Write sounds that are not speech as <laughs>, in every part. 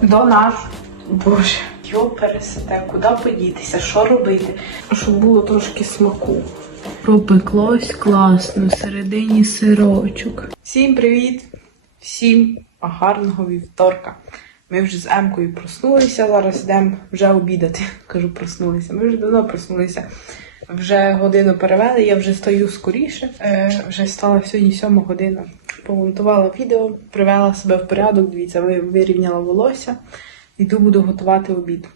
До наш. Боже, йо пересете, куди подітися, що робити? Щоб було трошки смаку. Пропеклось класно, всередині сирочок. Всім привіт! Всім гарного вівторка. Ми вже з Емкою проснулися, зараз йдемо вже обідати. <laughs> Кажу, проснулися. Ми вже давно проснулися. Вже годину перевели, я вже стою скоріше. Е, вже стала сьогодні сьома година. Помонтувала відео, привела себе в порядок. Дивіться, вирівняла волосся. Іду буду готувати обід.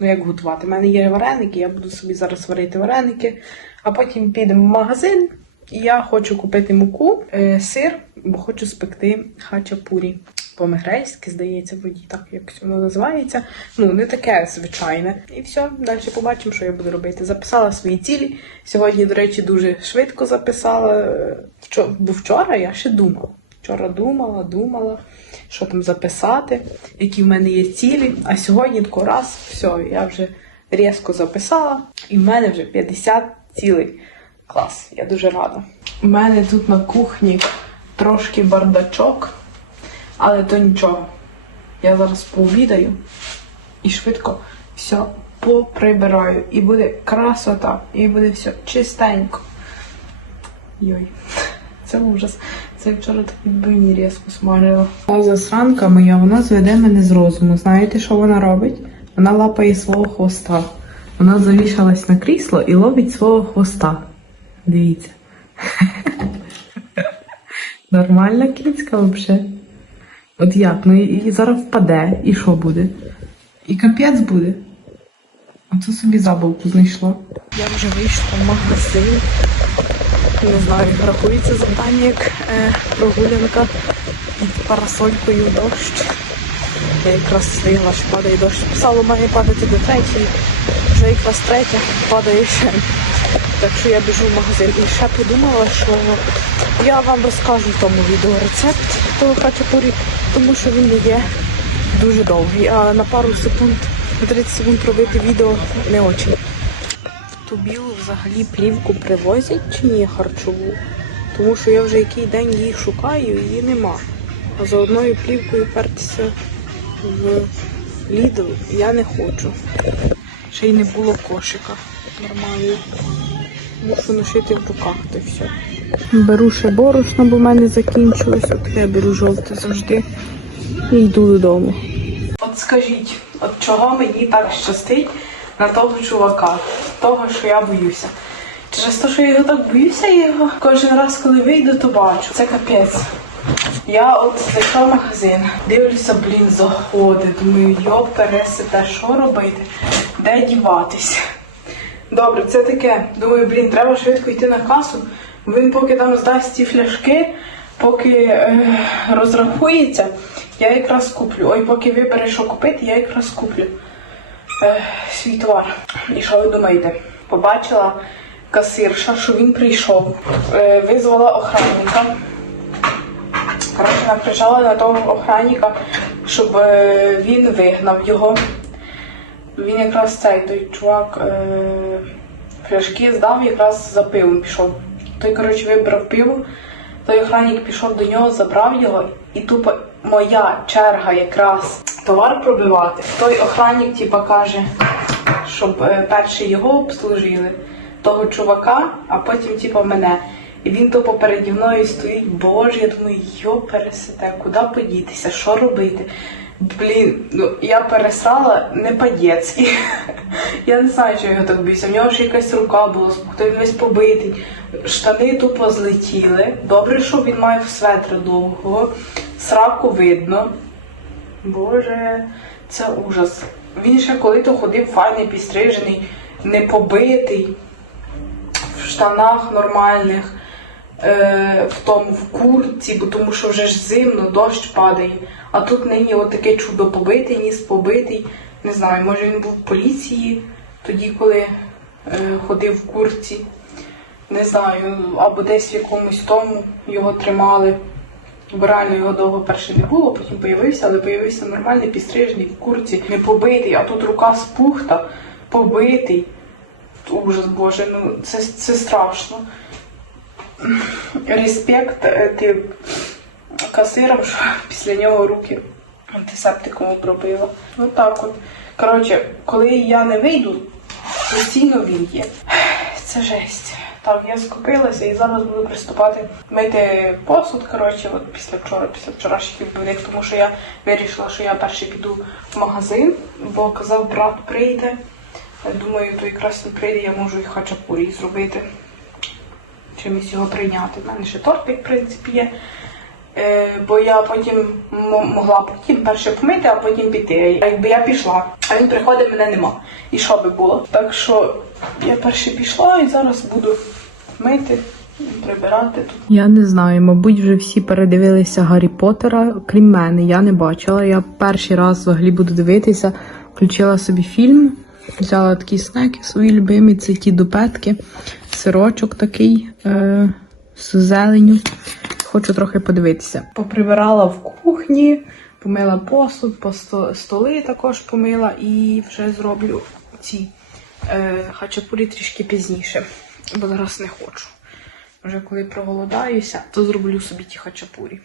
Ну, як готувати? У мене є вареники, я буду собі зараз варити вареники, а потім підемо в магазин. І я хочу купити муку, е, сир, бо хочу спекти хачапурі. По-мегрейськи, здається, вроді так якось воно називається. Ну, не таке звичайне. І все, далі побачимо, що я буду робити. Записала свої цілі. Сьогодні, до речі, дуже швидко записала. Бо вчора я ще думала. Вчора думала, думала, що там записати, які в мене є цілі. А сьогодні тако раз, все, я вже різко записала, і в мене вже 50 цілей. Клас, я дуже рада. У мене тут на кухні трошки бардачок, але то нічого. Я зараз пообідаю і швидко все поприбираю. І буде красота, і буде все чистенько. Йой, <laughs> це ужас. Це вчора так відбивні різко смажила. А засранка моя, вона зведе мене з розуму. Знаєте, що вона робить? Вона лапає свого хвоста. Вона завішалась на крісло і ловить свого хвоста. Дивіться. <laughs> Нормальна кіцька взагалі. От як? Ну і, зараз впаде, і що буде? І капець буде. Оце собі забавку знайшла. Я вже вийшла в магазин. Не знаю, рахується завдання як е, прогулянка під парасолькою дощ. Я якраз встигла, що падає дощ. Писало, має падати до третьої. Вже якраз третя падає ще. Так що я біжу в магазин. І ще подумала, що я вам розкажу в тому відео рецепт того хачапурі, тому що він не є дуже довгий. А на пару секунд, на 30 секунд робити відео не очень. Ту білу взагалі плівку привозять чи ні харчову? Тому що я вже який день її шукаю, її нема. А за одною плівкою пертися в Lidl я не хочу. Ще й не було кошика нормально. Мушу носити в руках то все. Беру ще борошно, бо в мене закінчилось. От я беру жовте завжди і йду додому. От скажіть, от чого мені так щастить на того чувака, того, що я боюся. Через те, що я його так боюся, я його кожен раз, коли вийду, то бачу. Це капець. Я от зайшла в магазин, дивлюся, блін, заходи. Думаю, йо, пересите, що робити? Де діватись? Добре, це таке. Думаю, блін, треба швидко йти на касу. Він поки там здасть ці фляшки, поки е, розрахується, я якраз куплю. Ой, поки вибере, що купити, я якраз куплю е, свій товар. І що ви думаєте? Побачила касирша, що він прийшов, е, визвала охранника. Коротше, накричала на того охранника, щоб е, він вигнав його. Він якраз цей той чувак е, пляшки здав, якраз за пивом пішов. Той, коротше, вибрав пиво, той охранник пішов до нього, забрав його, і тупо моя черга якраз товар пробивати. Той охранник, типа, каже, щоб е, перший його обслужили, того чувака, а потім, типа, мене. І він тупо переді мною стоїть, боже, я думаю, йо, пересете, куди подітися, що робити? Блін, ну я пересрала не по-дєцьки. <laughs> Я не знаю, я його так боюся. В нього ж якась рука була, той весь побитий. Штани тупо злетіли. Добре, що він має в светра довгого, сраку видно. Боже, це ужас. Він ще коли то ходив файний, підстрижений, не побитий, в штанах нормальних, е, в тому в куртці, бо тому що вже ж зимно, дощ падає. А тут нині таке чудо побитий, ніс побитий. Не знаю, може він був в поліції тоді, коли е, ходив в куртці. Не знаю, або десь в якомусь тому його тримали. Бо реально його довго перше не було, потім появився, але появився нормальний, підстрижений в курці, не побитий, а тут рука спухта, побитий. Ужас Боже, ну це, це страшно. Респект, е, ти касиром, що <laughs> після нього руки антисептиком обробила. Ну так от. Коротше, коли я не вийду, постійно він є. <sighs> Це жесть. Так, я скупилася і зараз буду приступати мити посуд. Коротше, от після вчора, після вчорашніх вихідних, тому що я вирішила, що я перше піду в магазин, бо казав брат прийде. Думаю, то якраз прийде, я можу і хачапурі зробити. Чимось його прийняти. У мене ще тортик, в принципі, є. Е, бо я потім могла потім перше помити, а потім піти. А якби я пішла, а він приходить, мене нема. І що би було? Так що я перше пішла і зараз буду мити, прибирати тут. Я не знаю, мабуть, вже всі передивилися Гаррі Поттера, крім мене, я не бачила. Я перший раз взагалі буду дивитися, включила собі фільм, взяла такі снеки свої любимі, це ті дупетки, сирочок такий е- з зеленю. Хочу трохи подивитися. Поприбирала в кухні, помила посуд, по столи також помила і вже зроблю ці е, хачапурі трішки пізніше, бо зараз не хочу. Вже коли проголодаюся, то зроблю собі ті хачапурі.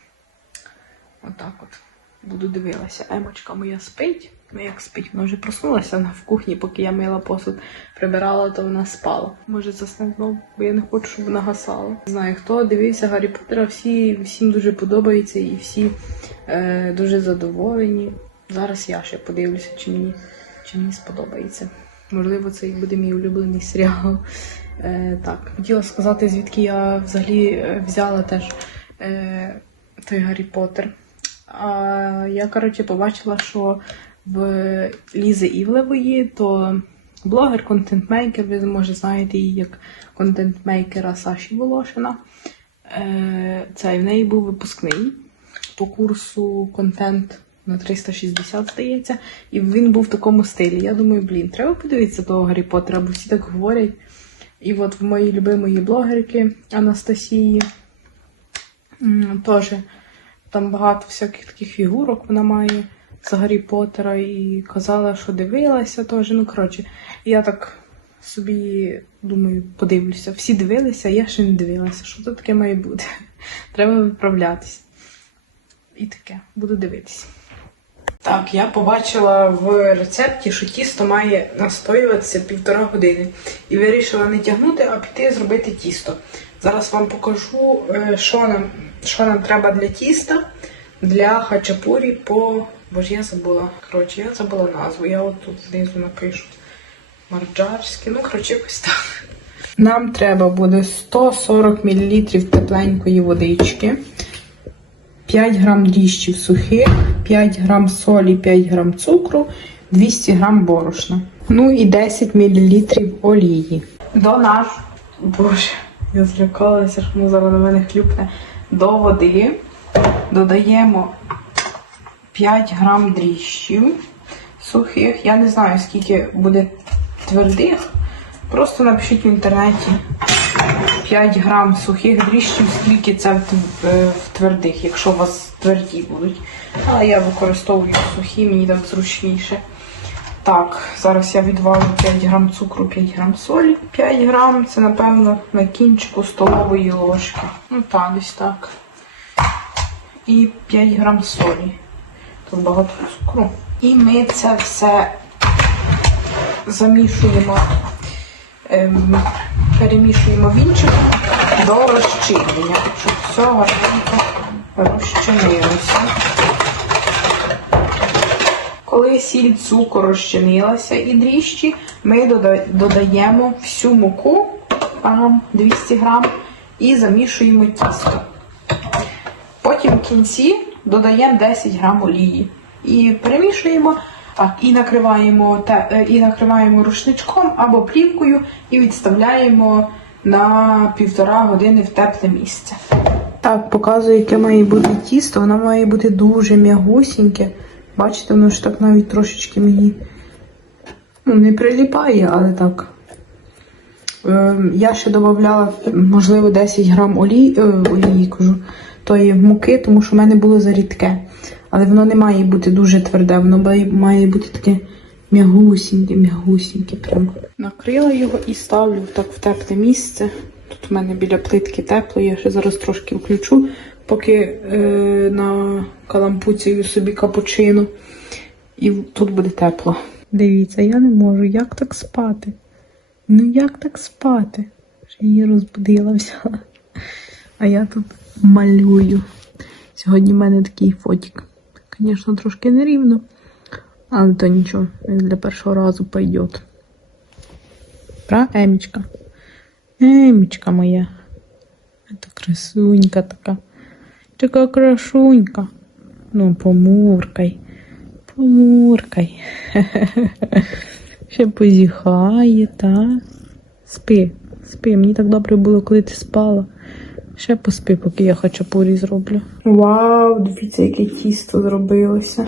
Отак от. Буду дивилася. Емочка моя спить. Ну як спить, вона вже проснулася вона в кухні, поки я мила посуд, прибирала, то вона спала. Може засне знову, бо я не хочу, щоб вона гасала. Не знаю, хто дивився Гаррі Поттера, всі, всім дуже подобається і всі е, дуже задоволені. Зараз я ще подивлюся, чи мені, чи мені сподобається. Можливо, це і буде мій улюблений серіал. Е, так, хотіла сказати, звідки я взагалі е, взяла теж е, той Гаррі Поттер. А я, коротше, побачила, що в Лізи Івлевої, то блогер, контент-мейкер, ви може знаєте її як контент-мейкера Саші Волошина. Е, Це в неї був випускний по курсу контент на 360, здається, і він був в такому стилі. Я думаю, блін, треба подивитися того Гаррі Поттера, бо всі так говорять. І от в моїй любимої блогерки Анастасії теж там багато всяких таких фігурок вона має з Гаррі Поттера і казала, що дивилася теж. Ну, коротше, я так собі думаю, подивлюся. Всі дивилися, я ще не дивилася. Що це таке має бути? <laughs> Треба виправлятись. І таке, буду дивитися. Так, я побачила в рецепті, що тісто має настоюватися півтора години. І вирішила не тягнути, а піти зробити тісто. Зараз вам покажу, е, що нам, що нам треба для тіста, для хачапурі по. Боже, я забула. Коротше, я забула назву. Я от тут знизу напишу. Марджарське. Ну, коротше, якось так. Нам треба буде 140 мл тепленької водички. 5 грам дріжджів сухих, 5 грам солі, 5 грам цукру, 200 грам борошна. Ну і 10 мл олії. До наш... Боже, я злякалася, що зараз на мене хлюпне. До води додаємо 5 грам дріжджів сухих. Я не знаю, скільки буде твердих. Просто напишіть в інтернеті 5 грам сухих дріжджів, скільки це е, в твердих, якщо у вас тверді будуть. Але я використовую сухі, мені так зручніше. Так, зараз я відвалю 5 грам цукру, 5 грам солі. 5 грам це, напевно, на кінчику столової ложки. Ну так, десь так. І 5 грам солі. Тут багато цукру. І ми це все замішуємо, ем, перемішуємо вінчиком до розчинення, щоб все гарненько розчинилося. Коли сіль цукор розчинилася і дріжджі, ми додаємо всю муку, 200 грам, і замішуємо тісто. Потім в кінці додаємо 10 грам олії і перемішуємо. Так, і накриваємо те, е, і накриваємо рушничком або плівкою і відставляємо на півтора години в тепле місце. Так, показую, яке має бути тісто. Воно має бути дуже м'ягусіньке. Бачите, воно ж так навіть трошечки мені ну, не приліпає, але так. Ем, Я ще додавала, можливо, 10 грам олії, е, олії кажу, тої муки, тому що в мене було зарідке. Але воно не має бути дуже тверде, воно має- бути таке м'ягусіньке, м'ягусіньке прямо. Накрила його і ставлю так в тепле місце. Тут в мене біля плитки тепло, я ще зараз трошки включу, поки е, на калампуці собі капучино. І тут буде тепло. Дивіться, я не можу. Як так спати? Ну як так спати? Ще її розбудила взяла. А я тут малюю. Сьогодні в мене такий фотик. Звісно, трошки нерівно, але то нічого, він для першого разу пойдет. Пра, Емічка? Емічка моя. Это красунька така. Така крашунька. Ну, помуркай. Помуркай. Ще позіхає, та. Спи, спи. Мені так добре було, коли ти спала. Ще поспи, поки я хачапурі зроблю. Вау, дивіться, яке тісто зробилося.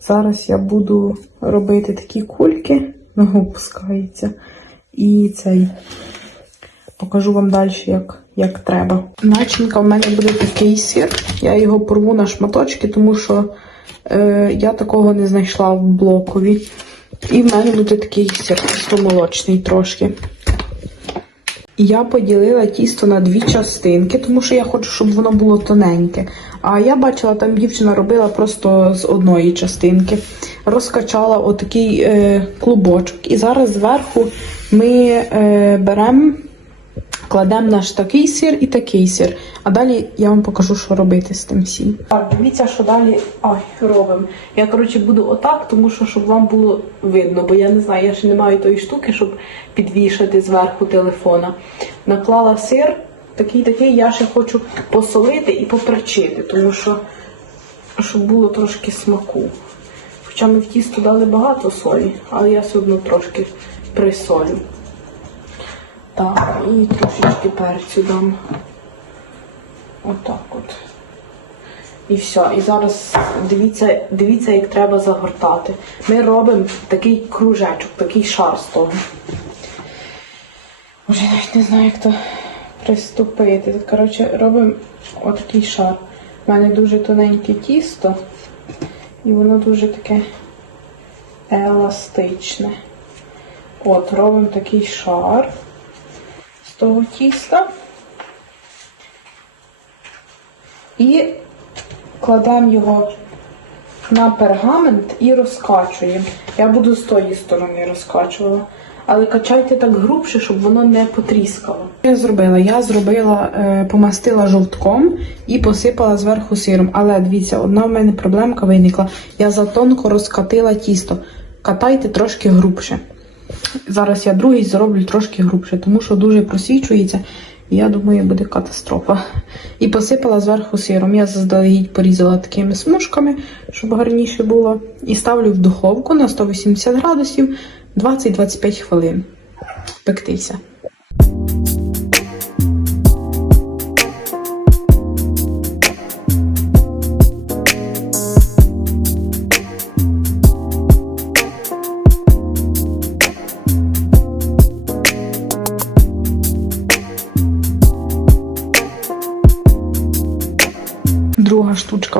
Зараз я буду робити такі кульки, ну, опускається. І цей. Покажу вам далі, як, як треба. Начинка в мене буде такий сир. Я його порву на шматочки, тому що е, я такого не знайшла в блокові. І в мене буде такий сир, молочний трошки. Я поділила тісто на дві частинки, тому що я хочу, щоб воно було тоненьке. А я бачила, там дівчина робила просто з одної частинки. Розкачала отакий е, клубочок. І зараз зверху ми е, беремо, кладемо наш такий сир і такий сир. А далі я вам покажу, що робити з тим всім. Так, дивіться, що далі Ой, робимо. Я, коротше, буду отак, тому що щоб вам було видно, бо я не знаю, я ще не маю тої штуки, щоб підвішати зверху телефона. Наклала сир, такий такий, я ще хочу посолити і поперчити, тому що щоб було трошки смаку. Хоча ми в тісто дали багато солі, але я все одно трошки присолю. Так, і трошечки перцю дам. Отак от. І все. І зараз дивіться, дивіться, як треба загортати. Ми робимо такий кружечок, такий шар з того. Вже навіть не знаю, як то приступити. Коротше, робимо отакий шар. У мене дуже тоненьке тісто, і воно дуже таке еластичне. От, робимо такий шар того тіста. І кладемо його на пергамент і розкачуємо. Я буду з тої сторони розкачувала. Але качайте так грубше, щоб воно не потріскало. Що Я зробила, я зробила, е, помастила жовтком і посипала зверху сиром. Але дивіться, одна в мене проблемка виникла. Я затонко розкатила тісто. Катайте трошки грубше. Зараз я другий зроблю трошки грубше, тому що дуже просвічується. І я думаю, буде катастрофа. І посипала зверху сиром. Я заздалегідь порізала такими смужками, щоб гарніше було. І ставлю в духовку на 180 градусів 20-25 хвилин. Пектися.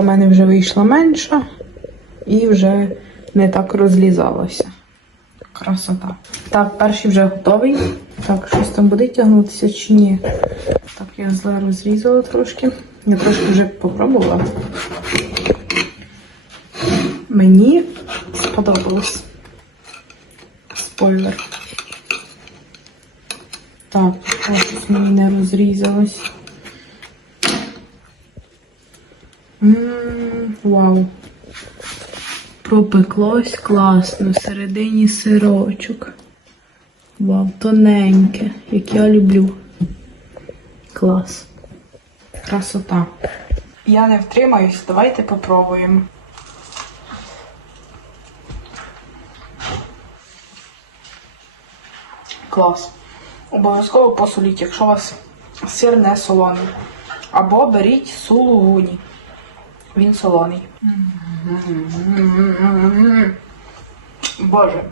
Друга в мене вже вийшла менша і вже не так розлізалася. Красота. Так, перший вже готовий. Так, щось там буде тягнутися чи ні. Так, я зле розрізала трошки. Я трошки вже попробувала. Мені сподобалось. Спойлер. Так, ось мені не розрізалось. Ммм, вау. Пропеклось класно, всередині сирочок. Вау, тоненьке, як я люблю. Клас. Красота. Я не втримаюсь, давайте попробуємо. Клас. Обов'язково посоліть, якщо у вас сир не солоний. Або беріть сулугуні. Він солоний. Боже,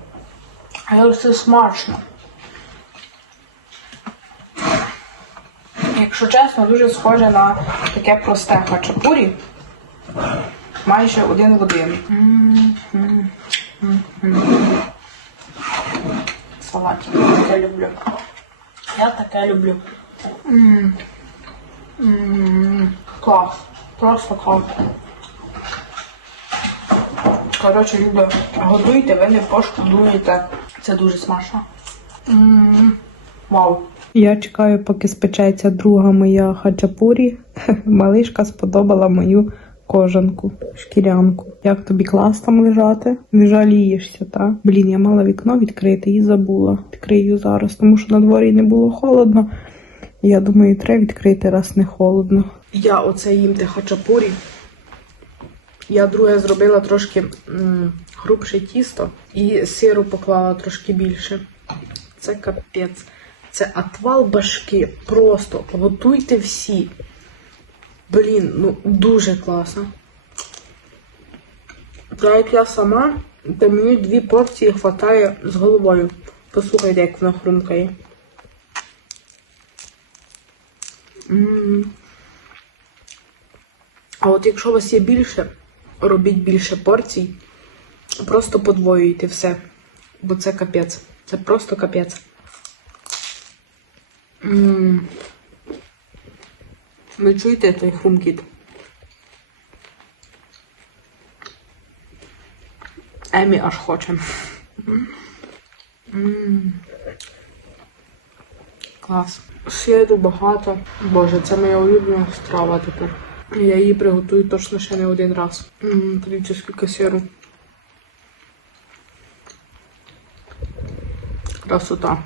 як це смачно. Якщо чесно, дуже схоже на таке просте хачапурі. Майже один в один. Салатик. Я таке люблю. Я таке люблю. Клас. Просто клас. Коротше, люди, готуйте, ви не пошкодуєте. Це дуже смачно. Вау. Я чекаю, поки спечеться друга моя хачапурі. <laughs> Малишка сподобала мою кожанку, шкірянку. Як тобі клас там лежати? Не жалієшся, та? Блін, я мала вікно відкрити і забула. Відкрию зараз, тому що на дворі не було холодно. Я думаю, треба відкрити, раз не холодно. Я оце їм те хачапурі. Я друге зробила трошки грубше тісто і сиру поклала трошки більше. Це капець. Це отвал башки. Просто готуйте всі. Блін, ну дуже класно. Та як я сама, то мені дві порції хватає з головою. Послухайте, як вона хрумкає. М. А от якщо у вас є більше, робіть більше порцій. Просто подвоюйте все. Бо це капець. Це просто капець. Ви чуєте той хрумкіт? Емі аж хоче. М. Клас. Сиру багато. Боже, це моя улюблена страва тепер. Я її приготую точно ще не один раз. Подивіться, скільки сиру. Красота.